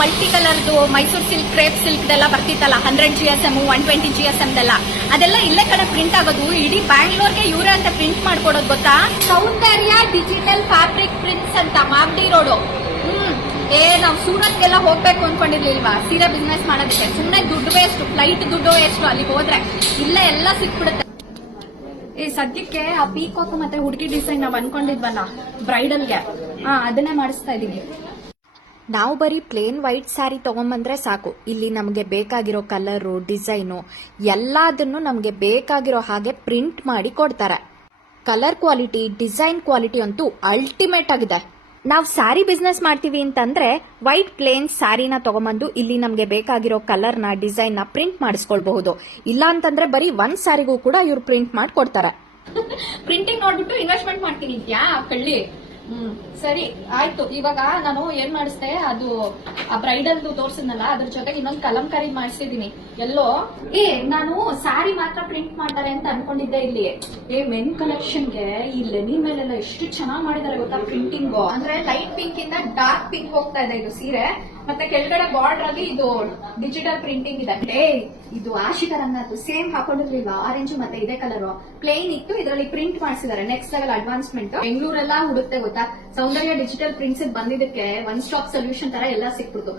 Multi ಕಲರ್ದು Mysuru silk crepe silk ಎಲ್ಲ ಬರ್ತಿತ್ತಲ್ಲ 100 GSM 120 GSM ಅದೆಲ್ಲ ಇಲ್ಲೇ ಕಡೆ ಪ್ರಿಂಟ್ ಆಗೋದು. ಇಡೀ ಬ್ಯಾಂಗ್ಳೂರ್ಗೆ ಇವರೇ ಅಂತ ಪ್ರಿಂಟ್ ಮಾಡ್ಕೊಡೋದು ಗೊತ್ತಾ. ಸೌಂದರ್ಯ ಡಿಜಿಟಲ್ ಫ್ಯಾಬ್ರಿಕ್ ಪ್ರಿಂಟ್ಸ್ ಅಂತ ಮಾಗಡಿ ರೋಡು. ನಾವು ಸೂರತ್ಗೆಲ್ಲ ಹೋಗ್ಬೇಕು ಅನ್ಕೊಂಡಿರ್ಲಿಲ್ವಾ ಸೀರೆ ಬಿಸ್ನೆಸ್ ಮಾಡೋದಕ್ಕೆ. ಸುಮ್ಮನೆ ದುಡ್ಡು ವೇಸ್ಟ್, ಫ್ಲೈಟ್ ದುಡ್ಡು ವೇಸ್ಟ್. ಅಲ್ಲಿಗೆ ಹೋದ್ರೆ ಇಲ್ಲೇ ಎಲ್ಲ ಸಿಕ್ಬಿಡುತ್ತೆ. ಸದ್ಯಕ್ಕೆ ಆ ಪೀಕಾಕ್ ಮತ್ತೆ ಹುಡುಗಿ ಡಿಸೈನ್ ನಾವ್ ಅನ್ಕೊಂಡಿದ್ವಲ್ಲ ಬ್ರೈಡಲ್ಗೆ, ಅದನ್ನೇ ಮಾಡಿಸ್ತಾ ಇದೀನಿ. ನಾವು ಬರೀ ಪ್ಲೇನ್ ವೈಟ್ ಸ್ಯಾರಿ ತಗೊಂಬಂದ್ರೆ ಸಾಕು, ಇಲ್ಲಿ ನಮಗೆ ಬೇಕಾಗಿರೋ ಕಲರು ಡಿಸೈನು ಎಲ್ಲದನ್ನು ನಮಗೆ ಬೇಕಾಗಿರೋ ಹಾಗೆ ಪ್ರಿಂಟ್ ಮಾಡಿ ಕೊಡ್ತಾರೆ. ಕಲರ್ ಕ್ವಾಲಿಟಿ ಡಿಸೈನ್ ಕ್ವಾಲಿಟಿ ಅಂತೂ ಅಲ್ಟಿಮೇಟ್ ಆಗಿದೆ. ನಾವು ಸ್ಯಾರಿ ಬಿಸ್ನೆಸ್ ಮಾಡ್ತೀವಿ ಅಂತಂದ್ರೆ ವೈಟ್ ಪ್ಲೇನ್ ಸ್ಯಾರಿನ ತಗೊಂಬಂದು ಇಲ್ಲಿ ನಮಗೆ ಬೇಕಾಗಿರೋ ಕಲರ್ನ ಡಿಸೈನ್ ನ ಪ್ರಿಂಟ್ ಮಾಡಿಸ್ಕೊಳ್ಬಹುದು. ಇಲ್ಲ ಅಂತಂದ್ರೆ ಬರೀ ಒಂದ್ ಸ್ಯಾರಿಗೂ ಕೂಡ ಇವ್ರು ಪ್ರಿಂಟ್ ಮಾಡಿ ಕೊಡ್ತಾರೆ. ಪ್ರಿಂಟಿಂಗ್ ನೋಡ್ಬಿಟ್ಟು ಇನ್ವೆಸ್ಟ್ಮೆಂಟ್ ಮಾಡ್ತೀನಿ ಇದ್ಯಾ ಕಳ್ಳಿ. ಸರಿ ಆಯ್ತು. ಇವಾಗ ನಾನು ಏನ್ ಮಾಡಿಸ್ದೆ, ಅದು ಆ ಬ್ರೈಡಲ್ ತೋರ್ಸಿದ್ನಲ್ಲ ಅದ್ರ ಜೊತೆಗೆ ಇನ್ನೊಂದು ಕಲಂಕಾರಿ ಮಾಡಿಸಿದೀನಿ. ಎಲ್ಲೋ ನಾನು ಸ್ಯಾರಿ ಮಾತ್ರ ಪ್ರಿಂಟ್ ಮಾಡ್ತಾರೆ ಅಂತ ಅನ್ಕೊಂಡಿದ್ದೆ. ಇಲ್ಲಿ ಮೆನ್ ಕಲೆಕ್ಷನ್ಗೆ ಈ ಲೆನಿ ಮೇಲೆಲ್ಲ ಎಷ್ಟು ಚೆನ್ನಾಗಿ ಮಾಡಿದಾರೆ ಗೊತ್ತಾ ಪ್ರಿಂಟಿಂಗ್. ಅಂದ್ರೆ ಲೈಟ್ ಪಿಂಕ್ ಇಂದ ಡಾರ್ಕ್ ಪಿಂಕ್ ಹೋಗ್ತಾ ಇದೆ ಇದು ಸೀರೆ. ಮತ್ತೆ ಕೆಳಗಡೆ ಬಾರ್ಡರ್ ಅಲ್ಲಿ ಇದು ಡಿಜಿಟಲ್ ಪ್ರಿಂಟಿಂಗ್ ಇದೆ. ಇದು ಆಶಿಕಾ ರಂಗದ್ದು ಸೇಮ್ ಹಾಕೊಂಡಿರ್ಲಿಲ್ಲ, ಆರೆಂಜ್ ಮತ್ತೆ ಇದೇ ಕಲರ್ ಪ್ಲೇನ್ ಇತ್ತು, ಇದರಲ್ಲಿ ಪ್ರಿಂಟ್ ಮಾಡಿಸಿದ್ದಾರೆ. Next level advancement. ಬೆಂಗಳೂರೆಲ್ಲ ಹುಡುಕ್ತೆ ಗೊತ್ತಾ. ಸೌಂದರ್ಯ ಡಿಜಿಟಲ್ ಪ್ರಿಂಟ್ಸ್ ಬಂದಿದ್ದಕ್ಕೆ ಒನ್ ಸ್ಟಾಪ್ ಸೊಲ್ಯೂಷನ್ ತರ ಎಲ್ಲ ಸಿಕ್ಬಿಡ್ತು.